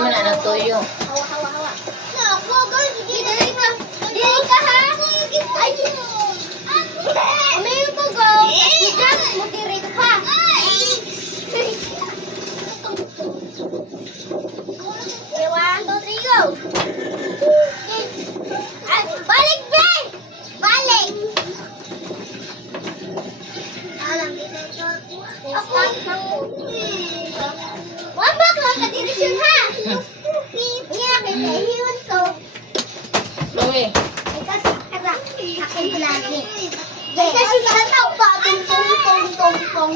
Wala na tuyo. Hawa. Naku, guys. Dili ka. Dili ka, ha? Ay. Umayo ko, go. Diyan, motivate ka. Okay, 1, 2, 3, go. Ay, balik, be! Balik! Wambak lang ka direksyon, ha? Iya, kaya hiwan ko. Chloe. Ay, kasi, akin ko lagi. Ay, kasi nataw pa. Tong.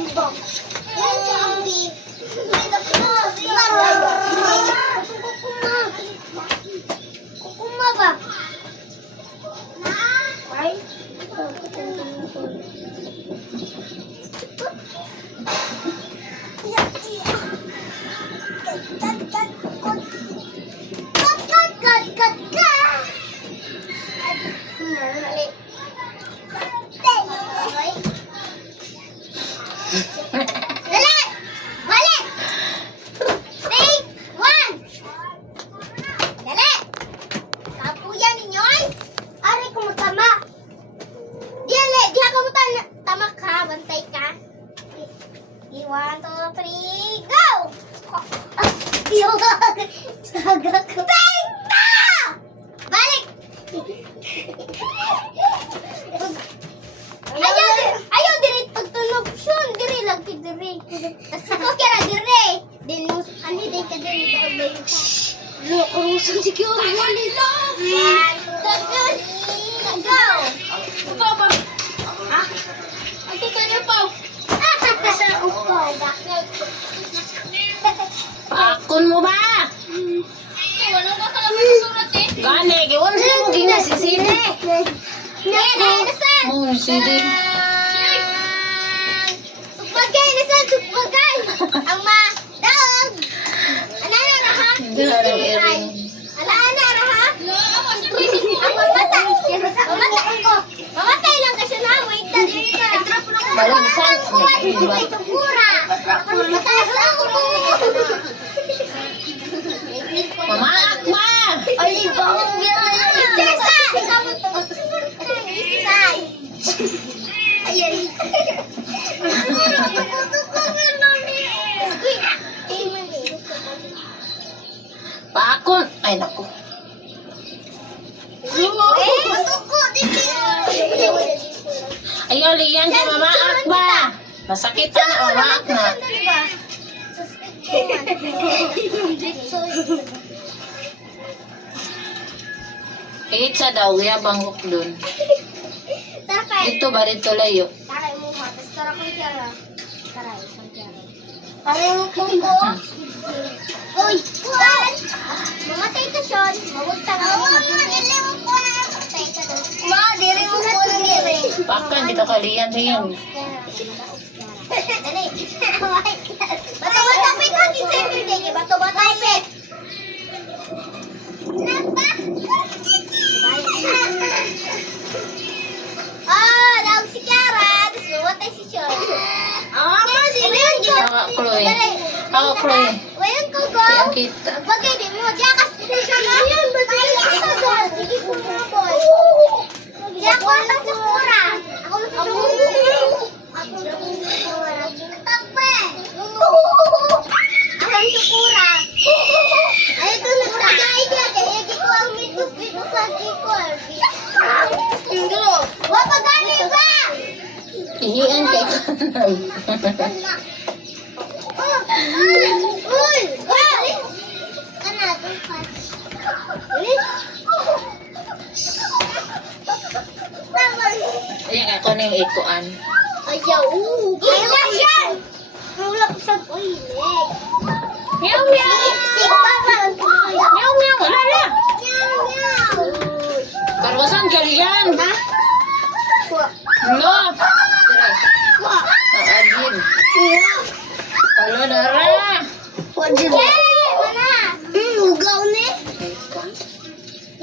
Kukuma ba? Ay? Dali! Balik! 3, 1! Dali! Kapuyan ninyo ay! Ari ko mo tama! Dili! Diha ka mo tama ka! Bantay ka! 1, 2, 3, go! Saga ko! Tenta! Balik! Ayaw diri pagtunog siyon diri lang ki diri. Tas ko kira diri. Din ani din ka diri dahil lo kurusan si kyo wali lang. 1, 2, 3, go. Papa. Ha? Ato tayo pa. Sa uko Akon mo ba? Wala ka kala surat eh. Gani, giwan sa mo ginasisine. Nasan? Oh, sige. Sukbagay, nasan? Sukbagay! Ang daog! Anana na ha? Anana na ha? Ang mamatay! Mamatay lang kasi na mo. Igtad din ka. Balisan. May tukura. Mataas ako. Mama, akma! Ay, bang yan. Isa! Ikaw mo ito. Isa! Ayan. Pakon. Ay, naku. Ayaw, liyan si mama akba. Masakit na mama akma. Itsa daw, yabang dun. Dito ba dito layo? Taray mo ha, tapos tara kong tiyara. Taray, kong tiyara. Taray mo kong ko. Uy, kuwan! Mamatay ka, Sean. Mawagtang ako. Dili mo ko na mamatay ka doon. Dili mo ko na dili. Pakan, dito ka liyan liyan. Dali. Bato-bato pit hangin sa everyday. Bato-bato pit. Napa? Daog si Kiara. Tapos mamatay si Sean. Wayan ko. Ako, Chloe. Ako, Chloe. Wayan ko, go. Kaya kita. Bagay din mo. Diyan ka sa Sean. Ayan, bagay ka. Sige ko mga boy. Diyan ko ang sakura. Ako ang sakura. Ako ang sakura. Tape. Ako ang sakura. Ay, ito na sakura. Kaya di ko ang mito sa kikol. Wala pa gani ba? Ihian kay kanan. Uy! Wow! Kanado ka. Ayan, ako na yung ikuan. Ayaw! Ayaw yan! Wala ko sa uy. Meow, meow! Meow, meow! Wala na! Karusan ka liyan! Ha? No! Tira. Agin. Kalo na ra! Yay! Mana? Ugaw ni?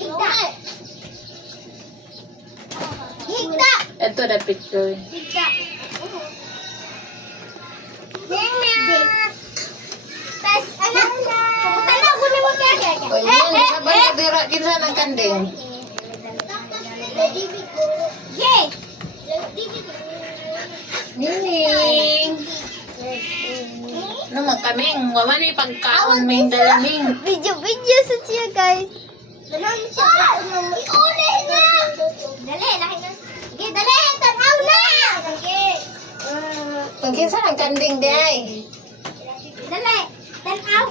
Higda! Higda! Ito na picture. Higda! Meow! Yes, anak. Pupunta na ako ni mo kaya. O yun, sabay ka dira kinsa ng kanding. Yay! Nining. Naman kaming, waman may pagkaon may dalaming. Video sa siya, guys. Dali siya. Iulay na! Dali, lahi na. Sige, dali! Tanaw na! Sige. Kung kinsa ng kanding di ay. Dali! Tanaw!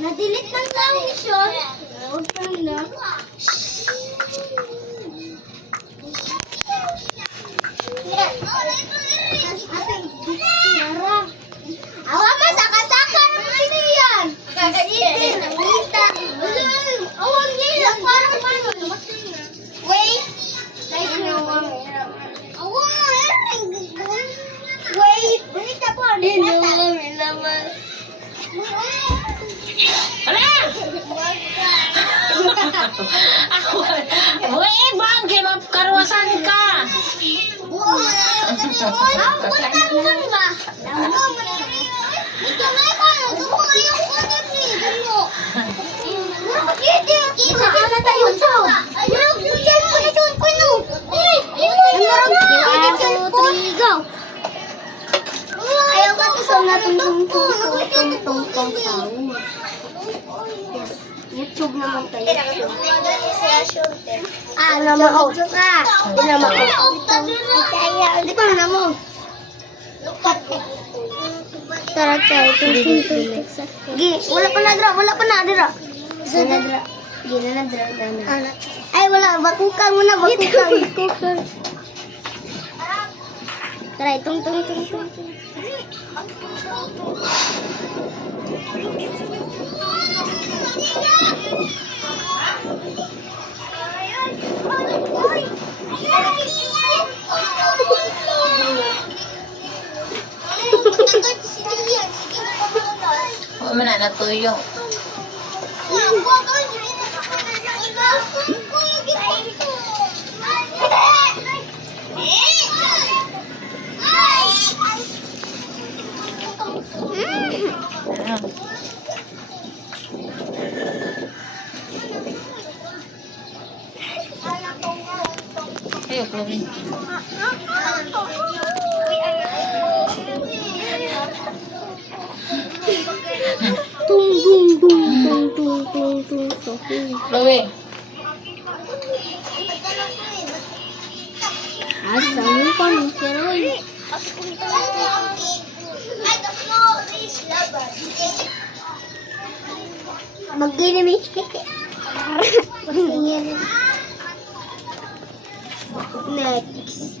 Nadilit ng lang ni Sean. Huwag pa na. Awa mo, saka-saka na mo sino yan? Kakasin, namita. Awang nila, parang mano. Wait. Wait. Bunita po. Naman. Ala! Uy, bang, kay mapkarwasan ka. Ayaw ka to sa natong YouTube naman tayo. Ano mo? Video ka. Hindi naman ako. Hindi pa na mo. Tara tayo. Gi, wala pa na dra. Isa na dra. Gi na dra. Ay, wala. Bakukang muna. Bakukang. Tara, tung. Huwag mo na natuyo. Ayok, Chloe. Chloe. Asa mo pa ng keroy? Mag-ginimi. Next.